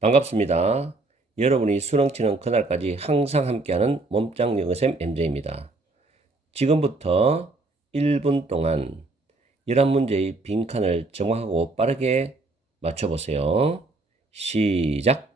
반갑습니다. 여러분이 수능 치는 그날까지 항상 함께하는 몸짱 영어쌤 MJ입니다. 지금부터 1분 동안 11문제의 빈칸을 정확하고 빠르게 맞춰보세요. 시작!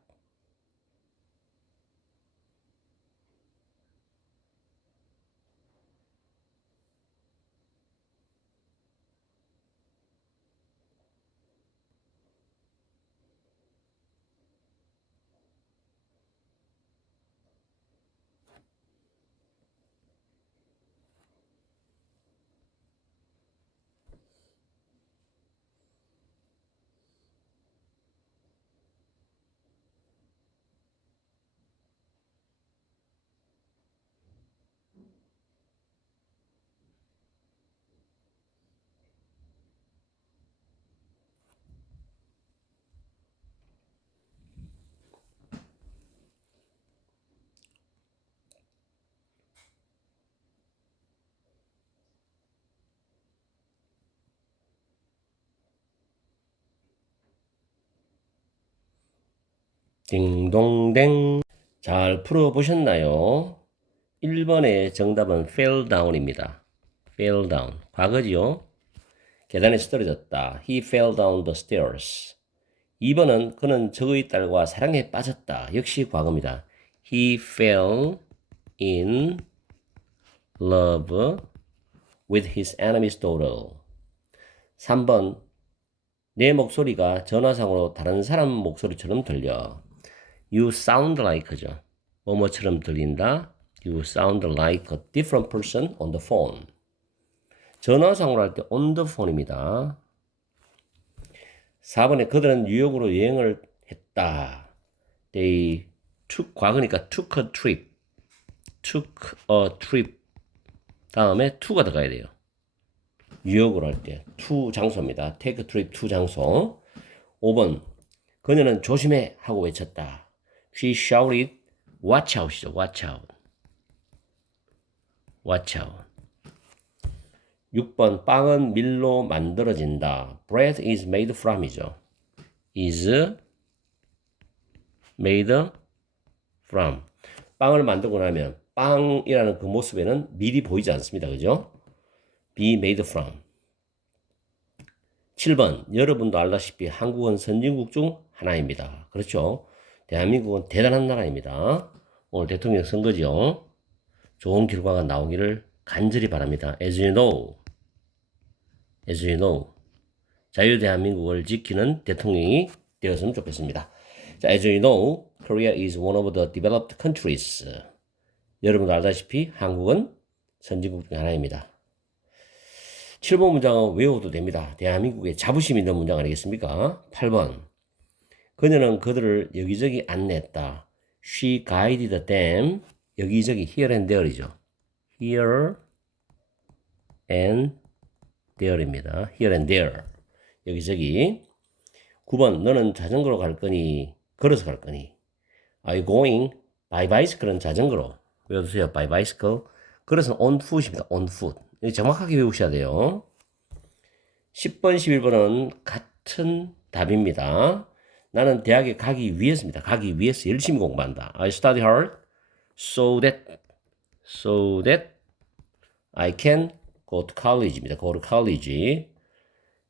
딩동댕. 잘 풀어보셨나요? 1번의 정답은 fell down입니다. fell down. 과거지요? 계단에서 떨어졌다. He fell down the stairs. 2번은 그는 적의 딸과 사랑에 빠졌다. 역시 과거입니다. He fell in love with his enemy's daughter. 3번 내 목소리가 전화상으로 다른 사람 목소리처럼 들려. You sound like죠. 뭐뭐처럼 들린다. You sound like a different person on the phone. 전화상으로 할 때 on the phone입니다. 4번에 그들은 뉴욕으로 여행을 했다. They took 과거니까 took a trip. took a trip. 다음에 to가 들어가야 돼요. 뉴욕으로 할 때 to 장소입니다. take a trip to 장소. 5번 그녀는 조심해 하고 외쳤다. She shouted watch out이죠. watch out. watch out. 6번 빵은 밀로 만들어진다. bread is made from이죠. is made from. 빵을 만들고 나면 빵이라는 그 모습에는 밀이 보이지 않습니다. 그죠? be made from. 7번 여러분도 알다시피 한국은 선진국 중 하나입니다. 그렇죠? 대한민국은 대단한 나라입니다. 오늘 대통령 선거죠. 좋은 결과가 나오기를 간절히 바랍니다. As you know, as you know, 자유 대한민국을 지키는 대통령이 되었으면 좋겠습니다. 자, as you know, Korea is one of the developed countries. 여러분도 알다시피 한국은 선진국 중 하나입니다. 7번 문장은 외워도 됩니다. 대한민국의 자부심 있는 문장 아니겠습니까? 8번. 그녀는 그들을 여기저기 안내했다. She guided them. 여기저기 here and there이죠. Here and there입니다. Here and there. 여기저기. 9번 너는 자전거로 갈 거니 걸어서 갈 거니 Are you going by bicycle은 자전거로 외워두세요. by bicycle. 그래서 on foot입니다. on foot. 정확하게 외우셔야 돼요. 10번, 11번은 같은 답입니다. 나는 대학에 가기 위해서입니다. 가기 위해서 열심히 공부한다. I study hard so that so that I can go to college입니다. go to college.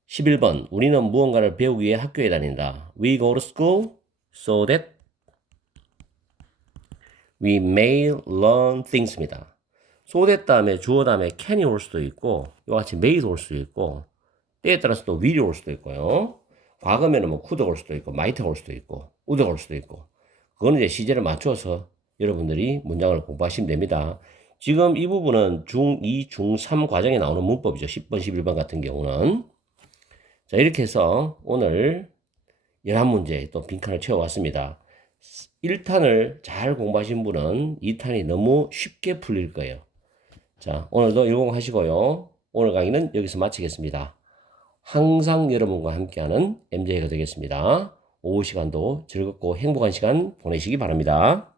11번 우리는 무언가를 배우기 위해 학교에 다닌다. We go to school so that we may learn things입니다. so that 다음에 주어 다음에 can이 올 수도 있고 이와 같이 may도 올 수도 있고 때에 따라서 또 will이 올 수도 있고요. 과거면은 뭐 could가 올 수도 있고 might가 올 수도 있고 would가 올 수도 있고 그거는 이제 시제를 맞춰서 여러분들이 문장을 공부하시면 됩니다. 지금 이 부분은 중2, 중3 과정에 나오는 문법이죠. 10번, 11번 같은 경우는. 자, 이렇게 해서 오늘 11문제 또 빈칸을 채워왔습니다. 1탄을 잘 공부하신 분은 2탄이 너무 쉽게 풀릴 거예요. 자, 오늘도 일공하시고요. 오늘 강의는 여기서 마치겠습니다. 항상 여러분과 함께하는 MJ가 되겠습니다. 오후 시간도 즐겁고 행복한 시간 보내시기 바랍니다.